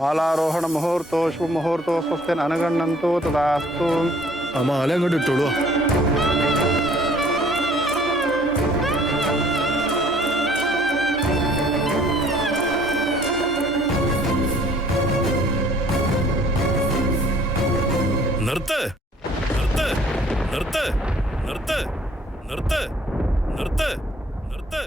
മാലാരോഹണ മുഹൂർത്തോ ശുഭമുഹൂർത്തോ സ്വസ്തിൻ അനുഗണ്ണന്തോ തഥാസ്തു. ആ മാല അങ്ങോട്ട് ഇട്ടോളൂ. നിർത്ത് നിർത്ത് നിർത്ത് നിർത്ത് നിർത്ത് നിർത്ത് നിർത്ത്.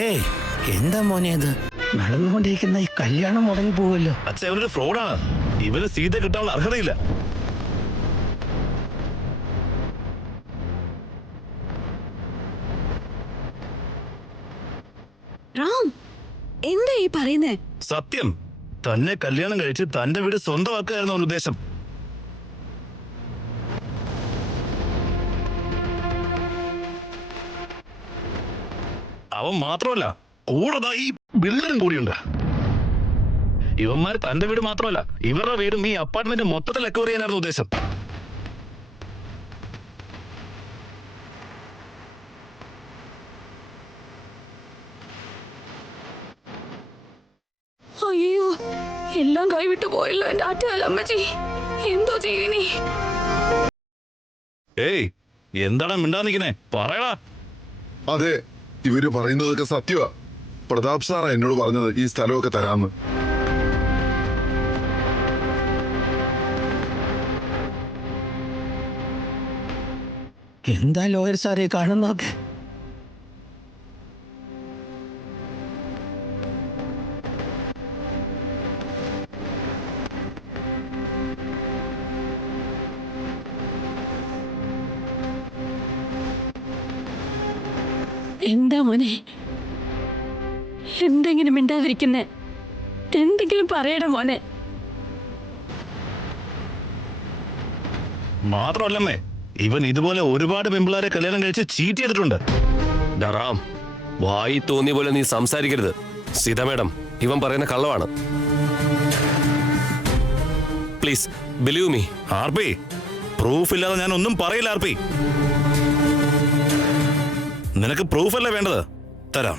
ഏയ് എന്താ മോനെ അത് നടന്നുകൊണ്ടിരിക്കുന്ന ഈ കല്യാണം മുടങ്ങി പോവല്ലോ. അച്ഛൻ ഇവനൊരു ഫ്രോഡാണ്. ഇവന് സീത കിട്ടാനുള്ള അർഹതയില്ല. റാം, എന്താ ഈ പറയുന്നേ? സത്യം, തന്നെ കല്യാണം കഴിച്ച് തന്റെ വീട് സ്വന്തമാക്കുകയായിരുന്നു അവന്റെ ഉദ്ദേശം. അവൻ മാത്രമല്ല, കൂടെ ഈ ബിൽഡറും കൂടിയുണ്ട്. ഇവന്മാർ തന്റെ വീട് മാത്രമല്ല, ഇവരുടെ വീടും ഈ അപ്പാർട്ട്മെന്റ് മൊത്തത്തിൽ അക്വയർ ചെയ്യാനായിരുന്നു ഉദ്ദേശം. അയ്യോ, എല്ലാം കൈവിട്ടു പോയല്ലോ എന്റെ അമ്മച്ചി. എന്തോ ചെയ്യണേ? ഏയ്, എന്താടാ മിണ്ടാ നിൽക്കുന്നേ? പറയടാ. അതെ, ഇവര് പറയുന്നതൊക്കെ സത്യമാ. പ്രതാപ് സാറാ എന്നോട് പറഞ്ഞത് ഈ സ്ഥലമൊക്കെ തരാന്ന്. എന്താ ലോയർ സാറേ കാണുന്നൊക്കെ? എന്താ മോനെ, എന്തെങ്കിലും മിണ്ടാതിരിക്കുന്നേ? എന്തെങ്കിലും പറയട മോനെ. മാത്രമല്ലമ്മേ, ഇവൻ ഇതുപോലെ ഒരുപാട് പെമ്പിളാരെ കല്യാണം കഴിച്ച് ചീറ്റ് ചെയ്തിട്ടുണ്ട്. റാം, വായി തോന്നിയ പോലെ നീ സംസാരിക്കരുത്. സീത മേഡം, ഇവൻ പറയുന്ന കള്ളമാണ്. Please believe me. RP, proof ഇല്ലാതെ ഞാൻ ഒന്നും പറയില്ല. ആർപി, നിനക്ക് പ്രൂഫ് അല്ലേ വേണ്ടത്? തരാം.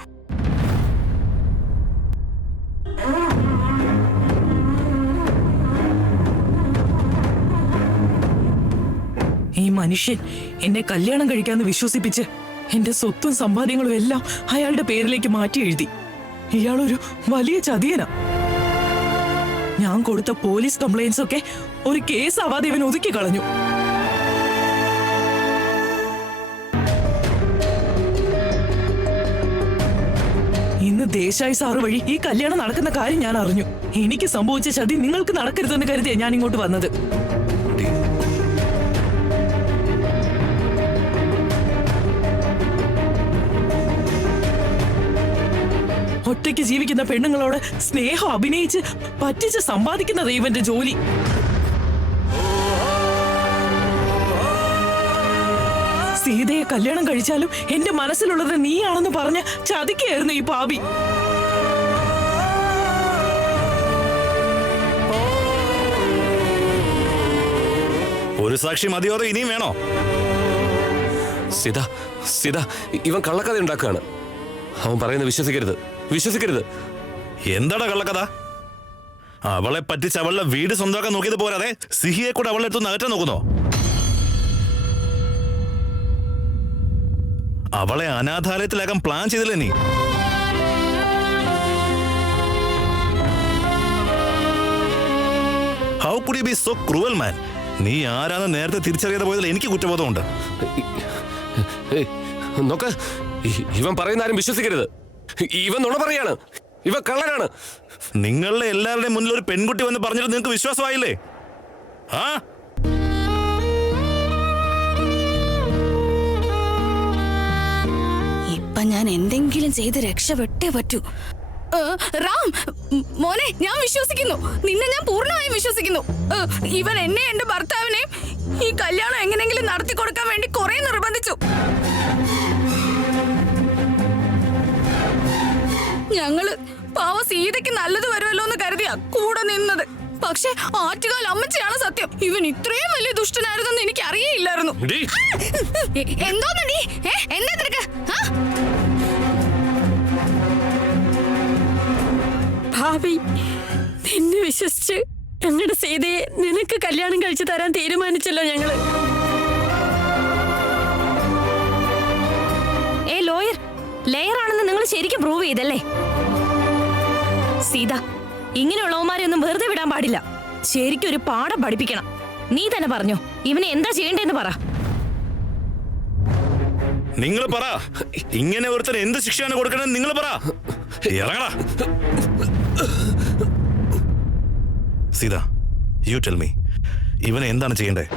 ഈ മനുഷ്യൻ എന്നെ കല്യാണം കഴിക്കാന്ന് വിശ്വസിപ്പിച്ച് എന്റെ സ്വത്തും സമ്പാദ്യങ്ങളും എല്ലാം അയാളുടെ പേരിലേക്ക് മാറ്റി എഴുതി. ഇയാളൊരു വലിയ ചതിയനാ. ഞാൻ കൊടുത്ത പോലീസ് കംപ്ലൈന്റ്സ് ഒക്കെ ഒരു കേസ് ആവാതെ ഇവൻ ഒതുക്കി കളഞ്ഞു. ഇന്ന് ദേശായി സാറ് വഴി ഈ കല്യാണം നടക്കുന്ന കാര്യം ഞാൻ അറിഞ്ഞു. എനിക്ക് സംഭവിച്ച ചതി നിങ്ങൾക്ക് നടക്കരുതെന്ന് കരുതിയാ ഞാൻ ഇങ്ങോട്ട് വന്നത്. ഒറ്റയ്ക്ക് ജീവിക്കുന്ന പെണ്ണുങ്ങളോട് സ്നേഹം അഭിനയിച്ച് പറ്റിച്ച് സമ്പാദിക്കുന്നത് ഇവന്റെ ജോലി. സീതയെ കല്യാണം കഴിച്ചാലും എന്റെ മനസ്സിലുള്ളത് നീയാണെന്ന് പറഞ്ഞ ചതിക്കായിരുന്നു ഈ പാപി. ഒരു സാക്ഷി മതിയോടെ ഇനിയും വേണോ? സീത, സീത, ഇവൻ കള്ളക്കഥ ഉണ്ടാക്കുകയാണ്. അവൻ പറയുന്നത് വിശ്വസിക്കരുത്, വിശ്വസിക്കരുത്. എന്താടാ കള്ളക്കഥ? അവളെ പറ്റിച്ച് അവളുടെ വീട് സ്വന്തമാക്കാൻ നോക്കിയത് പോരാതെ സിഹിയെ കൂടെ അവളെ എടുത്ത് നകറ്റാൻ നോക്കുന്നോ? അവളെ അനാഥാലയത്തിലാക്കാൻ പ്ലാൻ ചെയ്തില്ലേ നീ? How could you B so cruel മാൻ? നീ ആരാന്ന് നേരത്തെ തിരിച്ചറിയാതെ പോയതിൽ എനിക്ക് കുറ്റബോധമുണ്ട്. നോക്ക്, ഇവൻ പറയുന്ന ആരും വിശ്വസിക്കരുത്. ഇവൻ നുണ പറയാണ്. ഇവ കള്ളനാണ്. നിങ്ങളുടെ എല്ലാവരുടെയും മുന്നിൽ ഒരു പെൺകുട്ടി വന്ന് പറഞ്ഞിട്ട് നിങ്ങൾക്ക് വിശ്വാസമായില്ലേ? ആ ഇപ്പൊ ഞാൻ എന്തെങ്കിലും ചെയ്ത് രക്ഷപ്പെട്ടേ പറ്റൂ. റാം മോനെ, ഞാൻ വിശ്വസിക്കുന്നു, നിന്നെ ഞാൻ പൂർണ്ണമായും വിശ്വസിക്കുന്നു. ഇവൻ എന്നെ എന്റെ ഭർത്താവിനെ ഈ കല്യാണം എങ്ങനെങ്കിലും നടത്തി കൊടുക്കാൻ വേണ്ടി കുറെ നിർബന്ധിച്ചു. ഞങ്ങള് പാവ സീതയ്ക്ക് നല്ലത് വരുമല്ലോ എന്ന് കരുതിയാ കൂടെ നിന്നത്. പക്ഷെ ആറ്റുകാൽ അമ്മച്ചിയാണ് സത്യം. ഇവൻ ഇത്രയും വലിയ ദുഷ്ടനായിരുന്നെന്ന് എനിക്ക് അറിയേയില്ലായിരുന്നു. എന്തോന്നടി എന്താ നിനക്ക്? ഭാവി, നിന്നെ വിശ്വസിച്ച് ഞങ്ങളുടെ സീതയെ നിനക്ക് കല്യാണം കഴിച്ചു തരാൻ തീരുമാനിച്ചല്ലോ ഞങ്ങള്. ലോയർ ലെയറാണെന്ന് നിങ്ങൾ ശരിക്കും പ്രൂവ് ചെയ്തല്ലേ? സീത, ഇങ്ങനെയുള്ളവന്മാരെ ഒന്നും വെറുതെ വിടാൻ പാടില്ല. ശരിക്കും ഒരു പാഠം പഠിപ്പിക്കണം. നീ തന്നെ പറഞ്ഞോ, ഇവനെ എന്താ ചെയ്യേണ്ടതെന്ന് പറ. നിങ്ങൾ പറ, ഇങ്ങനെ ഒരുത്തന് എന്ത് ശിക്ഷയാണ് കൊടുക്കണമെന്ന് നിങ്ങൾ പറ. ഇറങ്ങടാ. സീത, യു ടെൽ മീ, ഇവനെ എന്താണ് ചെയ്യേണ്ടേ?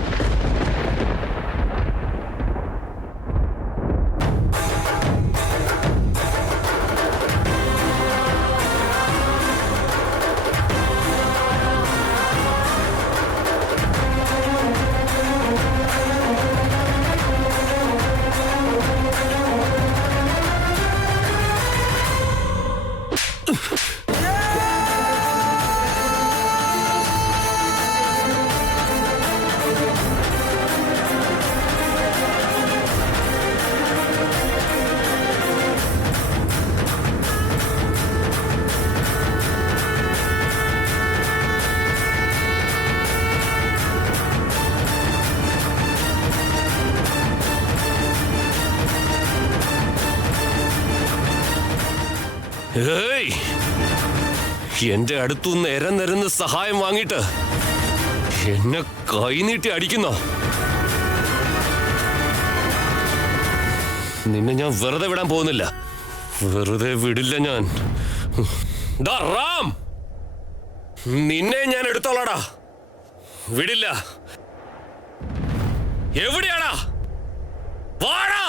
എന്റെ അടുത്തുനിന്ന് എരന്നെരന്ന് സഹായം വാങ്ങിയിട്ട് എന്നെ കൈനീട്ടി അടിക്കുന്നോ? നിന്നെ ഞാൻ വെറുതെ വിടാൻ പോകുന്നില്ല. വെറുതെ വിടില്ല ഞാൻ. റാം, നിന്നെ ഞാൻ എടുത്തോളാടാ. വിടില്ല. എവിടെയാടാ? വാടാ.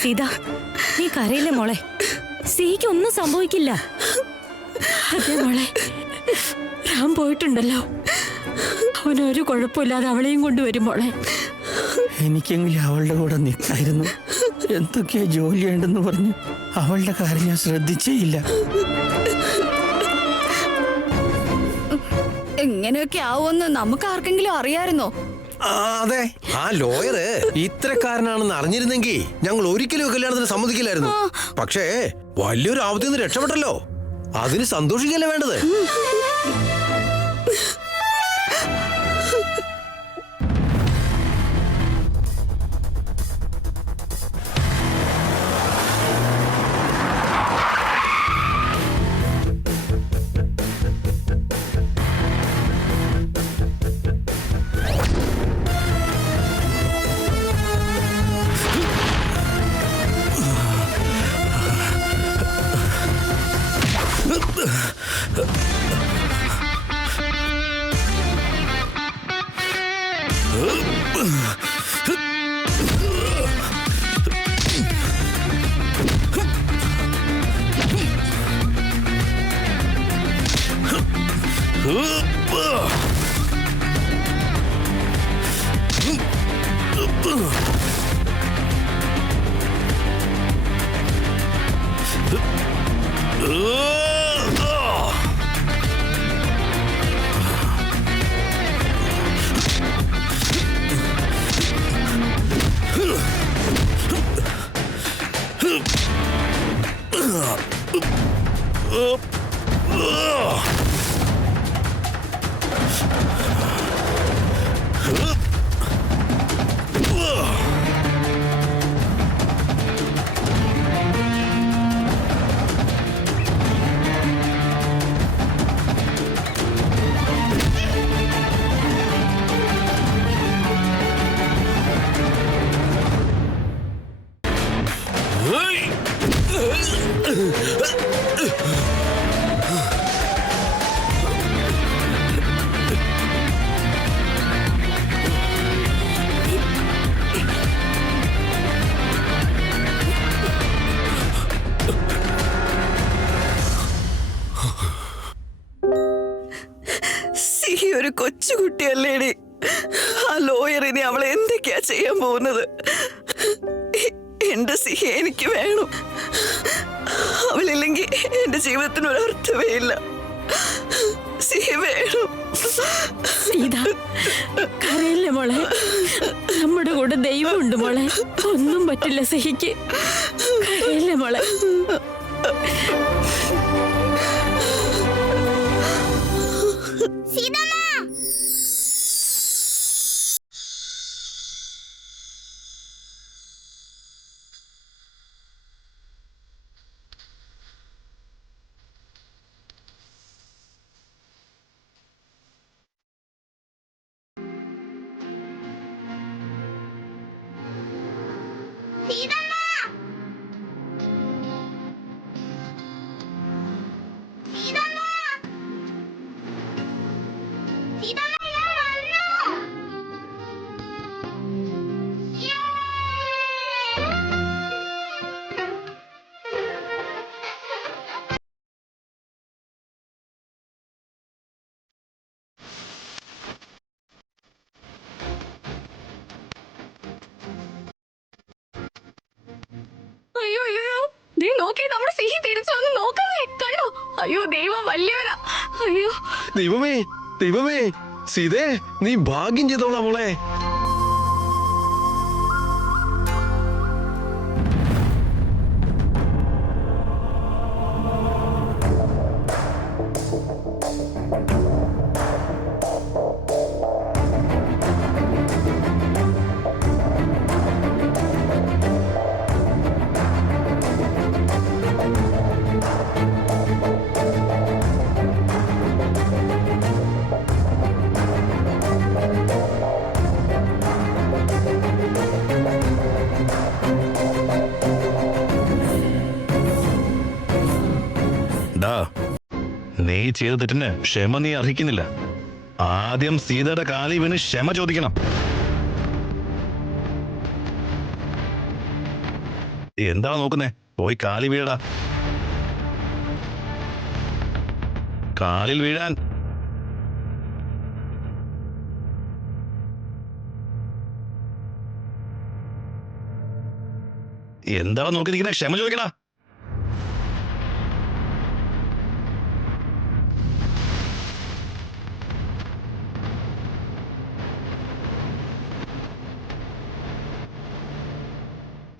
സീത, നീ കരയില്ലേ മോളെ? സീക്ക് ഒന്നും സംഭവിക്കില്ല. അതെ മോളെ, രാം പോയിട്ടുണ്ടല്ലോ. അവനൊരു കുഴപ്പമില്ലാതെ അവളെയും കൊണ്ടുവരും മോളെ. എനിക്കെങ്കിലും അവളുടെ കൂടെ നിൽക്കായിരുന്നു. എന്തൊക്കെയാ ജോലി ഉണ്ടെന്ന് പറഞ്ഞു അവളുടെ കാര്യം ഞാൻ ശ്രദ്ധിച്ചേയില്ല. എങ്ങനെയൊക്കെ ആവുമെന്ന് നമുക്ക് ആർക്കെങ്കിലും അറിയാമായിരുന്നോ? അതെ, ആ ലോയറ് ഇത്രക്കാരനാണെന്ന് അറിഞ്ഞിരുന്നെങ്കിൽ ഞങ്ങൾ ഒരിക്കലും കല്യാണത്തിന് സമ്മതിക്കില്ലായിരുന്നു. പക്ഷേ വലിയൊരു ആപത്തിൽ നിന്ന് രക്ഷപ്പെട്ടല്ലോ. അതിന് സന്തോഷിക്കല്ലേ വേണ്ടത്. ഒരു കൊച്ചുകുട്ടിയല്ലേടി. ആ ലോയർ ഇനി അവളെ എന്തൊക്കെ എന്തൊക്കെയാ ചെയ്യാൻ പോകുന്നത്? എന്റെ സിഹ എനിക്ക് വേണം. അവളില്ലെങ്കിൽ എന്റെ ജീവിതത്തിന് ഒരു അർത്ഥമേ ഇല്ല. സിഹ വേണം. സീത, കരയില്ലേ മോളെ? നമ്മുടെ കൂടെ ദൈവമുണ്ട് മോളെ. ഒന്നും പറ്റില്ല സിഹിക്ക്. കരയില്ലേ മോളെ? അയ്യോ അയ്യോ, നീ നോക്കി നമ്മുടെ സിഹി തിരിച്ചു വന്ന് നോക്കുന്നേ കണ്ടോ? അയ്യോ ദൈവം വലിയവനാ. അയ്യോ ദൈവമേ, ദൈവമേ, സീതേ, നീ ഭാഗ്യം ചെയ്തോളാം മോളെ. നീ ചെയ്ത തെറ്റിന് ക്ഷമ നീ അർഹിക്കുന്നില്ല. ആദ്യം സീതയുടെ കാലിൽ വീണ് ക്ഷമ ചോദിക്കണം. എന്താ നോക്കുന്നേ? പോയി കാലിൽ വീഴടാ. കാലിൽ വീഴാൻ. എന്താ നോക്കി നിൽക്കുന്നേ? ക്ഷമ ചോദിക്കടാ.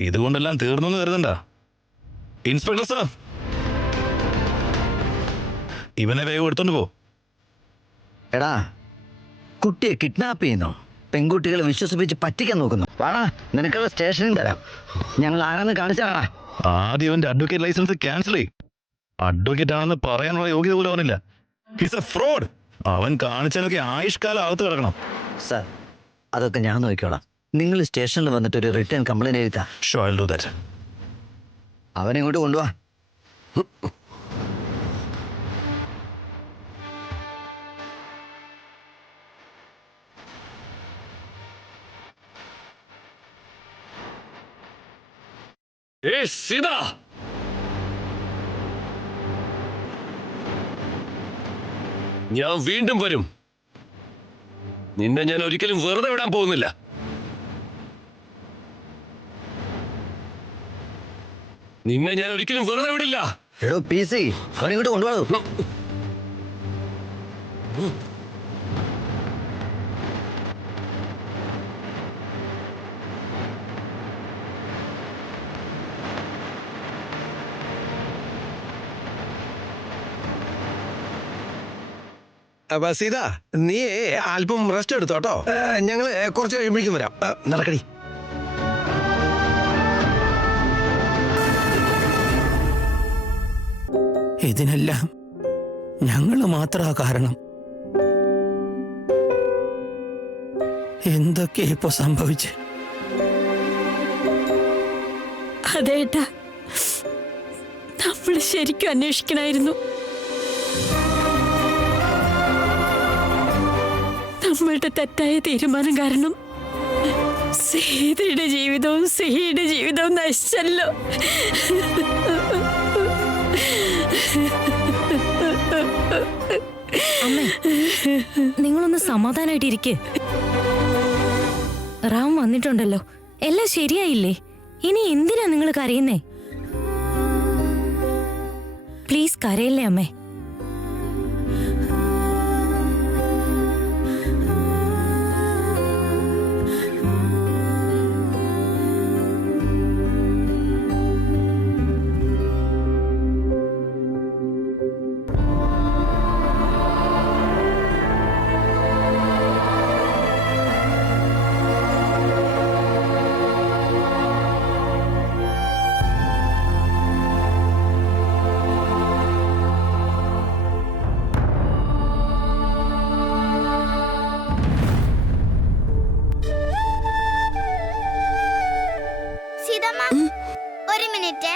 ഇതുകൊണ്ടെല്ലാം തീർന്നു കരുതണ്ട ഇൻസ്പെക്ടർ സാർ. ഇവനെ വേഗം എടുത്തോണ്ട് പോ. എടാ, കുട്ടിയെ കിഡ്നാപ്പ് ചെയ്യുന്നു. പെൺകുട്ടികളെ വിശ്വസിപ്പിച്ച് പറ്റിക്കാൻ നോക്കുന്നു. വാടാ, നിനക്കുള്ള സ്റ്റേഷനിൽ തരാം. ഞങ്ങൾ ആരാന്ന് കാണിച്ചാടാ. ആദ്യം അവന്റെ അഡ്വക്കേറ്റ് ലൈസൻസ് ക്യാൻസൽ ചെയ്യും. അഡ്വക്കേറ്റ് ആണെന്ന് പറയാനുള്ള യോഗ്യത പോലും അവനില്ല. He's a fraud. അവൻ കാണിച്ചതിനൊക്കെ ആയുഷ്കാലം അകത്ത് കിടക്കണം. സാർ, അതൊക്കെ ഞാൻ നോക്കിക്കോളാം. നിങ്ങൾ സ്റ്റേഷനിൽ വന്നിട്ട് ഒരു റിട്ടേൺ കംപ്ലൈന്റ് എഴുതാ. Sure, I'll do that. അവനെ ഇങ്ങോട്ട് കൊണ്ടുപോവാ. സീത, ഞാൻ വീണ്ടും വരും. നിന്നെ ഞാൻ ഒരിക്കലും വെറുതെ വിടാൻ പോകുന്നില്ല. നിന്നെ ഞാൻ ഒരിക്കലും വെറുതെ വിടില്ല. എടോ PC, അവനെ ഇങ്ങോട്ട് കൊണ്ടുപോകൂ. അപ്പൊ സീത, നീ അല്പം റെസ്റ്റ് എടുത്തോട്ടോ. ഞങ്ങൾ കുറച്ച് കഴിയുമ്പോഴേക്കും വരാം. നടക്കടി. ഇതിനെല്ലാം ഞങ്ങൾ മാത്രമാ കാരണം. എന്തൊക്കെ ഇപ്പൊ സംഭവിച്ച്? അതേട്ടാ, നമ്മൾ ശരിക്കും അന്വേഷിക്കണമായിരുന്നു. നമ്മളുടെ തെറ്റായ തീരുമാനം കാരണം സീതയുടെ ജീവിതവും സിഹിയുടെ ജീവിതവും നശിച്ചല്ലോ. നിങ്ങളൊന്ന് സമാധാനായിട്ടിരിക്കെ. റാം വന്നിട്ടുണ്ടല്ലോ, എല്ലാം ശരിയായില്ലേ? ഇനി എന്തിനാ നിങ്ങൾ കരയുന്നേ? പ്ലീസ് കരയില്ലേ അമ്മേ. സീതമ്മ, ഒരു മിനിറ്റ്.